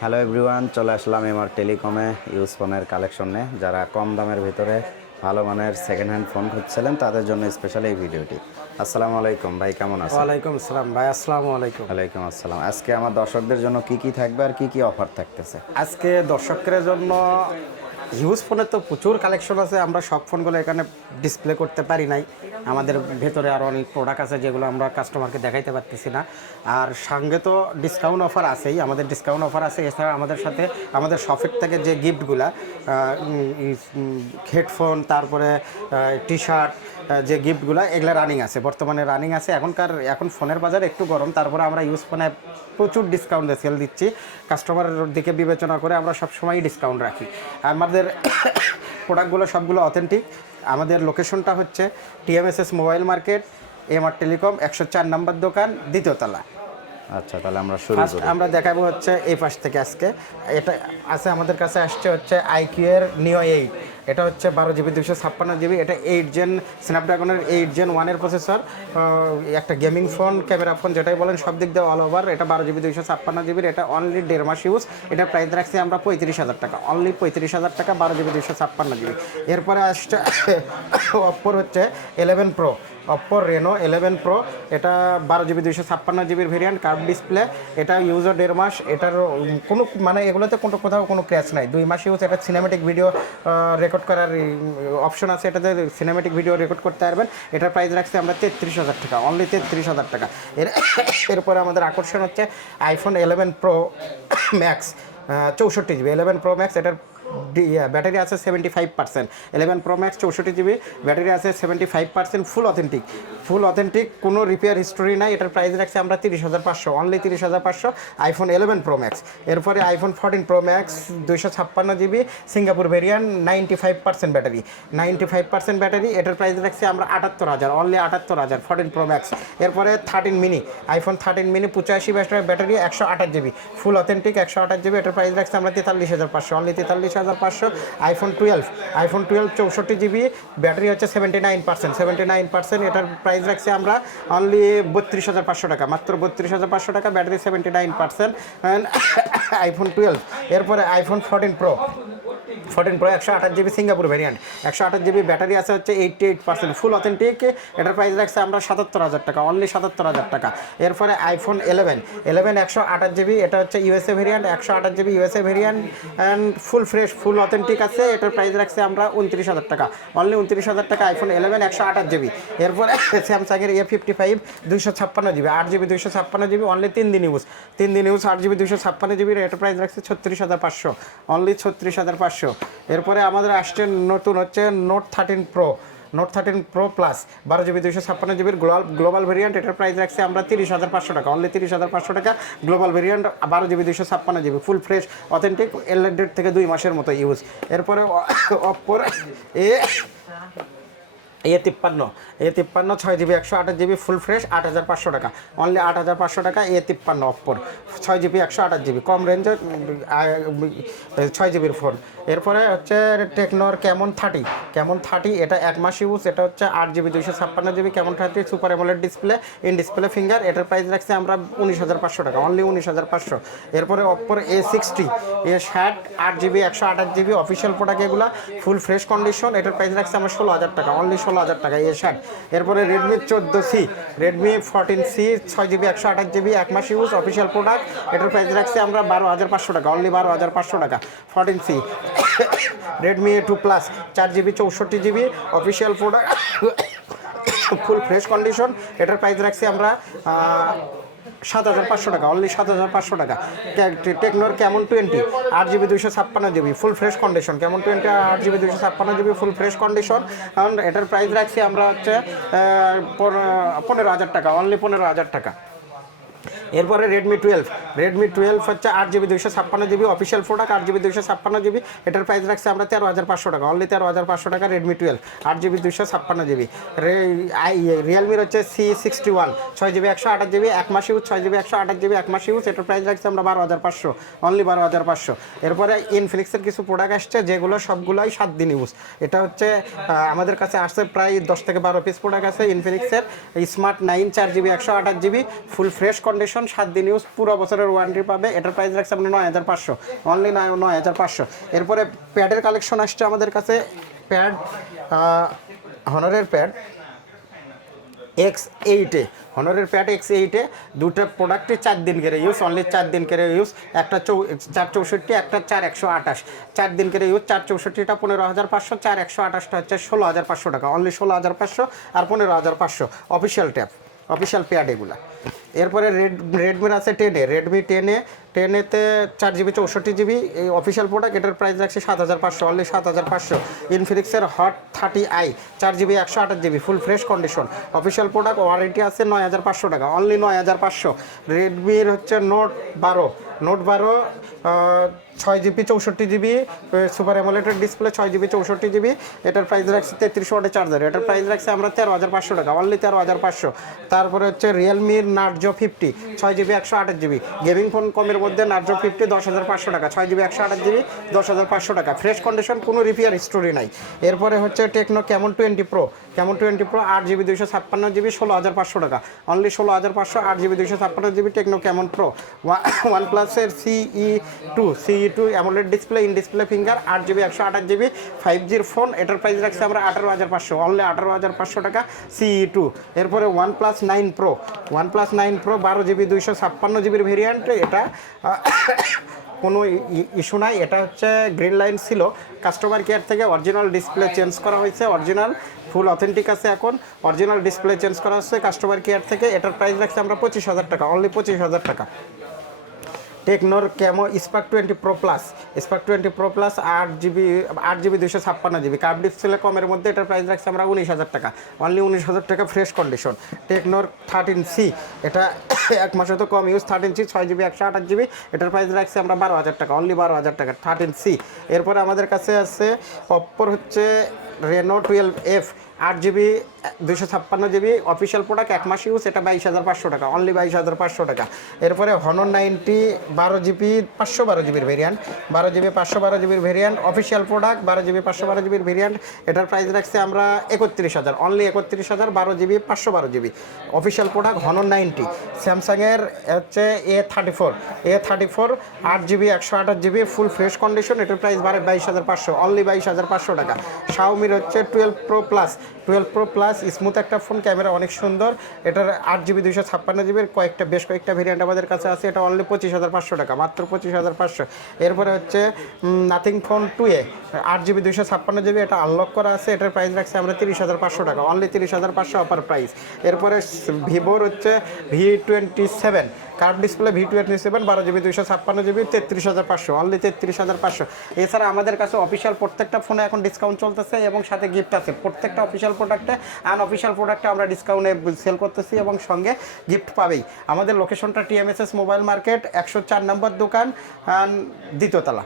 Hello everyone চলে আসলাম MR টেলিকমে use ফোনের কালেকশনে যারা কম দামের ভিতরে ভালো মানের সেকেন্ড হ্যান্ড ফোন খুঁজছিলেন তাদের জন্য স্পেশাল এই ভিডিওটি আসসালামু আলাইকুম ভাই কেমন আছেন? ওয়ালাইকুম আসসালাম ভাই আসসালামু আলাইকুম। ওয়ালাইকুম আসসালাম। আজকে আমার দর্শকদের জন্য কি কি থাকবে আর কি কি অফার থাকতেছে? আজকে দর্শকদের জন্য হিউজ ফোনের তো প্রচুর কালেকশন আছে, আমরা সব ফোনগুলো এখানে ডিসপ্লে করতে পারি নাই। আমাদের ভেতরে আরও অনেক প্রোডাক্ট আছে যেগুলো আমরা কাস্টমারকে দেখাইতে পারতেছি না। আর সঙ্গে তো ডিসকাউন্ট অফার আছেই, আমাদের ডিসকাউন্ট অফার আছে। এছাড়া আমাদের সাথে, আমাদের শপের থেকে যে গিফটগুলা হেডফোন তারপরে টি শার্ট যে গিফটগুলো এগুলো রানিং আছে। বর্তমানে রানিং আছে। এখনকার, এখন ফোনের বাজার একটু গরম, তারপরে আমরা ইউজ ফোনে প্রচুর ডিসকাউন্টে সেল দিচ্ছি। কাস্টমারের দিকে বিবেচনা করে আমরা সবসময়ই ডিসকাউন্ট রাখি। আমাদের প্রোডাক্টগুলো সবগুলো অথেন্টিক। আমাদের লোকেশনটা হচ্ছে TMSS mobile market MR telecom একশো চার নম্বর দোকান দ্বিতীয়তলা আচ্ছা তাহলে আমরা শুরু করি। আমরা দেখাবো হচ্ছে এই পাশ থেকে আজকে। এটা আছে আমাদের কাছে আসছে হচ্ছে আইকিউ এর নিও এইট। এটা হচ্ছে বারো জিবি দুশো ছাপ্পান্ন জিবি। এটা এইট জেন স্ন্যাপড্রাগনের এইট জেন ওয়ানের প্রসেসর একটা গেমিং ফোন ক্যামেরা ফোন যেটাই বলেন, সব দিক দিয়ে অল ওভার এটা বারো জিবি দুশো ছাপ্পান্ন জিবির এটা অনলি দেড় মাস ইউজ এটা প্রাইস রাখছি আমরা পঁয়ত্রিশ হাজার টাকা। অনলি পঁয়ত্রিশ হাজার টাকা, বারো জিবি দুশো ছাপ্পান্ন জিবি। এরপরে আসছে অপ্পোর হচ্ছে ইলেভেন প্রো অপ্পোর রেনো ইলেভেন প্রো এটা বারো জিবি, দুইশো ছাপ্পান্ন জিবির ভেরিয়েন্ট কার্ভ ডিসপ্লে এটা ইউজও দেড় মাস। এটার কোনো মানে এগুলোতে কোনো, কোথাও কোনো ক্র্যাচ নাই। দুই মাস ইউজ এটা সিনেমেটিক ভিডিও রেকর্ড করার অপশন আছে এটাতে সিনেমেটিক ভিডিও রেকর্ড করতে পারবেন। এটার প্রাইস রাখছি আমরা তেত্রিশ হাজার টাকা অনলি তেত্রিশ হাজার টাকা। এর, এরপরে আমাদের আকর্ষণ হচ্ছে আইফোন ইলেভেন প্রো ম্যাক্স চৌষট্টি জিবি ইলেভেন প্রো ম্যাক্স এটার ব্যাটারি আছে seventy five percent eleven pro max চৌষট্টি জিবি ব্যাটারি আছে seventy five percent full authentic full authentic কোনো রিপেয়ার হিস্টোরি নাই, এটার প্রাইস রাখছি আমরা তিরিশ হাজার পাঁচশো অনলি তিরিশ হাজার পাঁচশো আইফোন ইলেভেন প্রো ম্যাক্স এরপরে আইফোন ফোরটিন প্রো ম্যাক্স দুইশো ছাপ্পান্ন GB Singapore variant ninety five percent battery ninety five percent battery এটার প্রাইস রাখছি আমরা আটাত্তর হাজার অনলি আটাত্তর হাজার ফোরটিন প্রো ম্যাক্স এরপরে thirteen mini iPhone thirteen mini পঁচাশি ব্যাটারি একশো আঠাশ জিবি ফুল অথেন্টিক একশো আঠাশ জিবি এটার প্রাইস রাখছি আমরা তেতাল্লিশ হাজার পাঁচশো অনলি তেতাল্লিশ হাজার পাঁচশো আইফোন টুয়েলভ আইফোন টুয়েলভ চৌষট্টি জিবি ব্যাটারি হচ্ছে seventy nine percent seventy nine percent এটার প্রাইস রাখছি আমরা অনলি বত্রিশ হাজার পাঁচশো টাকা, মাত্র বত্রিশ হাজার পাঁচশো টাকা, battery seventy nine percent iPhone twelve এরপরে iPhone fourteen pro fourteen pro একশো আঠাশ জিবি সিঙ্গাপুর ভ্যারিয়েন্ট একশো আঠাশ জিবি ব্যাটারি আছে হচ্ছে eighty eight percent full authentic এটার প্রাইস রাখছে আমরা সাতাত্তর হাজার টাকা অনলি সাতাত্তর হাজার টাকা। এরপরে আইফোন ইলেভেন ইলেভেন একশো আঠাশ জিবি, এটা হচ্ছে ইউএসএ ভেরিয়েন্ট একশো আঠাশ GB USA variant and full fresh full authentic আছে। এটার প্রাইস রাখছে আমরা উনত্রিশ হাজার টাকা অনলি উনত্রিশ হাজার টাকা আইফোন ইলেভেন একশো আঠাশ জিবি। এরপরে স্যামসাংয়ের এ ফিফটি ফাইভ দুইশো ছাপ্পান্ন জিবি, আট জিবি, দুইশো ছাপ্পান্ন জিবি অনলি তিন দিন ইউজ তিন দিন ইউজ আট জিবি, দুইশো ছাপ্পান্ন জিবির এটার প্রাইস রাখছে ছত্রিশ হাজার পাঁচশো অনলি ছত্রিশ হাজার পাঁচশো। এরপরে আমাদের আসছে নতুন হচ্ছে Note thirteen pro Note thirteen pro plus বারো জিবি, দুইশো ছাপ্পান্ন জিবির গ্লোবাল গ্লোবাল ভেরিয়েন্ট। এটার প্রাইস রাখছে আমরা তিরিশ হাজার পাঁচশো টাকা। অনলি তিরিশ হাজার পাঁচশো টাকা গ্লোবাল ভেরিয়েন্ট, বারো জিবি, দুইশো ছাপ্পান্ন জিবি ফুল ফ্রেশ অথেন্টিক এল থেকে দুই মাসের মতো ইউজ এরপরে অপর এ এ তিপ্পান্ন এ তিপ্পান্ন, ছয় জিবি একশো আঠাশ জিবি ফুল ফ্রেশ আট হাজার পাঁচশো টাকা। অনলি আট হাজার পাঁচশো টাকা, এ তিপ্পান্ন অপ্পোর ছয় জিবি একশো আঠাশ জিবি। কম রেঞ্জের ছয় জিবির ফোন এরপরে হচ্ছে টেকনোর কেমন থার্টি কেমন থার্টি এটা এক মাস ইউজ এটা হচ্ছে আট জিবি, দুইশো ছাপ্পান্ন GB Camon thirty super AMOLED display in display finger এটার প্রাইস রাখছি আমরা উনিশ হাজার পাঁচশো টাকা অনলি উনিশ হাজার পাঁচশো। এরপরে অপ্পোর এ সিক্সটি এ ষাট, আট জিবি, একশো আঠাশ জিবি অফিসিয়াল প্রোডাক্ট এগুলো ফুল ফ্রেশ কন্ডিশন এটার প্রাইস রাখছি আমরা ষোলো হাজার টাকা অনলি ষোলো হাজার টাকা এ শার্ট এরপরে রেডমি চোদ্দ সি রেডমি ফোরটিন সি ছয় জিবি একশো আঠাশ জিবি এক মাস ইউজ অফিসিয়াল প্রোডাক্ট এটার প্রাইস রাখছি আমরা বারো হাজার পাঁচশো টাকা অনলি বারো হাজার পাঁচশো টাকা। Fourteen C Redmi two plus চার জিবি চৌষট্টি GB official product full fresh condition এটার প্রাইস রাখছি আমরা সাত হাজার পাঁচশো টাকা অনলি সাত হাজার পাঁচশো টাকা। টেকনোর কেমন টোয়েন্টি আট জিবি দুইশো ছাপ্পান্ন GB full fresh condition Camon twenty আট জিবি দুইশো ছাপ্পান্ন জিবি ফুল ফ্রেশ কন্ডিশন এটার প্রাইস রাখছি আমরা হচ্ছে পনেরো হাজার টাকা অনলি পনেরো হাজার টাকা। এরপরে রেডমি টুয়েলভ রেডমি টুয়েলভ হচ্ছে আট জিবি দুইশো ছাপ্পান্ন জিবি অফিসিয়াল প্রোডাক্ট আট জিবি দুইশো ছাপ্পান্ন জিবি এটার প্রাইস রাখছি আমরা তেরো হাজার পাঁচশো টাকা। অনলি তেরো হাজার পাঁচশো টাকা রেডমি টুয়েলভ আট জিবি দুইশো ছাপ্পান্ন জিবি রিয়েলমির হচ্ছে সি সিক্সটি ওয়ান ছয় জিবি একশো আঠাশ জিবি এক মাস ইউজ ছয় জিবি একশো আঠাশ জিবি এক মাস ইউজ এটার প্রাইস রাখছি আমরা বারো হাজার পাঁচশো। অনলি বারো হাজার পাঁচশো। এরপরে ইনফিনিক্সের কিছু প্রোডাক্ট আসছে, যেগুলো সবগুলোই সাত দিন ইউজ এটা হচ্ছে আমাদের কাছে আসছে প্রায় দশ থেকে বারো পিস প্রোডাক্ট আছে ইনফিনিক্সের স্মার্ট নাইন চার জিবি একশো আঠাশ GB full fresh condition condition সাত দিন ইউজ পুরো বছরের ওয়ারেন্টি পাবে। এটার প্রাইস রাখছে আপনার নয় হাজার পাঁচশো। অনলি নয় নয় হাজার পাঁচশো। এরপরে প্যাডের কালেকশন আসছে আমাদের কাছে। প্যাড হনারের প্যাড এক্স এইটে হনারের প্যাড এক্স এইটে দুটো প্রোডাক্টে চার দিন করে ইউজ অনলি চার দিন করে ইউজ একটা চৌ চার চৌষট্টি, একটা চার একশো আঠাশ। চার দিন করে ইউজ চার চৌষট্টিটা পনেরো হাজার পাঁচশো, চার একশো আঠাশটা হচ্ছে ষোলো হাজার পাঁচশো টাকা। অনলি ষোলো হাজার পাঁচশো আর পনেরো হাজার পাঁচশো। অফিসিয়াল ট্যাপ অফিসিয়াল প্যাড এগুলা। এরপরে রেড রেডমির আছে টেনে রেডমি টেনে টেনেতে চার জিবি চৌষট্টি জিবি এই অফিসিয়াল প্রোডাক্ট এটার প্রাইস রাখছে সাত হাজার পাঁচশো অনলি সাত হাজার পাঁচশো। ইনফিনিক্সের হট থার্টি আই চার জিবি একশো আঠাশ GB full fresh condition official product warranty আছে নয় হাজার পাঁচশো টাকা অনলি নয় হাজার পাঁচশো। রেডমির হচ্ছে নোট বারো নোট বারো ছয় জিবি চৌষট্টি জিবি সুপার অ্যামোলেটেড ডিসপ্লে ছয় জিবি চৌষট্টি জিবি এটার প্রাইস রাখছে তেত্রিশ ওয়াটের চার্জার এটার প্রাইস রাখছে আমরা তেরো হাজার পাঁচশো টাকা অনলি তেরো হাজার পাঁচশো। তারপরে হচ্ছে রিয়েলমির নার্জো ফিফটি ছয় জিবি একশো আঠাশ জিবি গেমিং ফোন কমের মধ্যে নার্জো ফিফটি দশ হাজার পাঁচশো টাকা, ছয় জিবি একশো আঠাশ জিবি দশ হাজার পাঁচশো টাকা। ফ্রেশ কন্ডিশন কোনো রিপেয়ার হিস্টোরি নাই। এরপরে হচ্ছে Tecno Camon twenty pro Camon twenty pro আট জিবি দুইশো ছাপ্পান্ন জিবি ষোলো হাজার পাঁচশো টাকা। অনলি ষোলো হাজার পাঁচশো, আট জিবি দুইশো ছাপ্পান্ন জিবি টেকনো কেমন প্রো ওয়ান প্লাসের CE two CE two AMOLED display in display finger আট জিবি একশো আঠাশ জিবি ফাইভ জির ফোন এটার প্রাইস রাখছি আমরা আঠারো হাজার পাঁচশো। অনলি আঠারো হাজার পাঁচশো টাকা সিই টু এরপরে OnePlus nine pro OnePlus nine pro বারো জিবি, দুইশো ছাপ্পান্ন জিবির ভেরিয়েন্ট এটা কোনো ইস্যু নাই। এটা হচ্ছে গ্রিন লাইন ছিল। কাস্টমার কেয়ার থেকে অরিজিনাল ডিসপ্লে চেঞ্জ করা হয়েছে। অরিজিনাল ফুল অথেন্টিক আছে এখন। অরিজিনাল ডিসপ্লে চেঞ্জ করা হচ্ছে কাস্টমার কেয়ার থেকে। এটার প্রাইস রাখছে আমরা পঁচিশ হাজার টাকা অনলি পঁচিশ হাজার টাকা। টেকনোর Camon Spark twenty pro plus. Spark twenty pro plus আট জিবি আট জিবি দুশো ছাপ্পান্ন জিবি। কার্ভ ডিসপ্লে কমের মধ্যে, এটার প্রাইস রাখছি আমরা উনিশ হাজার টাকা। অনলি উনিশ হাজার টাকা ফ্রেশ কন্ডিশন টেকনোর থার্টিন সি এটা এক মাসে তো কম ইউজ থার্টিন সি ছয় জিবি, একশো আঠাশ জিবি। এটার প্রাইস রাখছি আমরা বারো হাজার টাকা অনলি বারো হাজার টাকা থার্টিন সি এরপরে আমাদের কাছে আছে অপ্পোর হচ্ছে রেনো টুয়েলভ এফ আট জিবি দুশো ছাপ্পান্ন জিবি অফিসিয়াল প্রোডাক্ট এক মাস ইউজ এটা বাইশ হাজার পাঁচশো টাকা অনলি বাইশ হাজার পাঁচশো টাকা। এরপরে হনর নাইনটি বারো জিবি, পাঁচশো বারো জিবির ভেরিয়ান্ট বারো জিবি, পাঁচশো বারো জিবির ভেরিয়ান্ট অফিসিয়াল প্রোডাক্ট বারো জিবি, পাঁচশো বারো জিবির ভেরিয়ান্ট এটার প্রাইস রাখছি আমরা একত্রিশ হাজার অনলি একত্রিশ হাজার, বারো জিবি, পাঁচশো বারো GB. Official product Honor ninety স্যামসাংয়ের হচ্ছে A thirty four A thirty four আট জিবি, একশো আঠাশ জিবি ফুল ফ্রেশ কন্ডিশন এটার প্রাইস বাড়ে বাইশ হাজার পাঁচশো অনলি বাইশ হাজার পাঁচশো টাকা। শাওমির হচ্ছে twelve pro plus twelve pro plus smooth একটা ফোন ক্যামেরা অনেক সুন্দর। এটার আট জিবি দুইশো ছাপ্পান্ন জিবির কয়েকটা, বেশ কয়েকটা ভেরিয়েন্ট আমাদের কাছে আছে। এটা অনলি পঁচিশ হাজার পাঁচশো টাকা, মাত্র পঁচিশ হাজার পাঁচশো। এরপরে হচ্ছে নাথিং ফোন টু এ আট জিবি দুইশো ছাপ্পান্ন জিবি এটা আনলক করা আছে। এটার প্রাইস রাখছে আমরা তিরিশ হাজার পাঁচশো টাকা অনলি তিরিশ হাজার পাঁচশো অপার প্রাইস এরপরে ভিভোর হচ্ছে V twenty seven card display V two twenty seven বারো জিবি দুইশো ছাপ্পান্ন জিবি, তেত্রিশ হাজার পাঁচশো অনলি তেত্রিশ হাজার পাঁচশো। এছাড়া আমাদের কাছে অফিসিয়াল প্রত্যেকটা ফোনে এখন ডিসকাউন্ট চলতেছে এবং সাথে গিফট আছে। প্রত্যেকটা অফিসিয়াল প্রোডাক্টে আনঅফিসিয়াল প্রোডাক্টে আমরা ডিসকাউন্টে সেল করতেছি এবং সঙ্গে গিফট পাবেই। আমাদের লোকেশনটা টিএমএসএস মোবাইল মার্কেট একশো চার নম্বর দোকান দ্বিতীয়তলা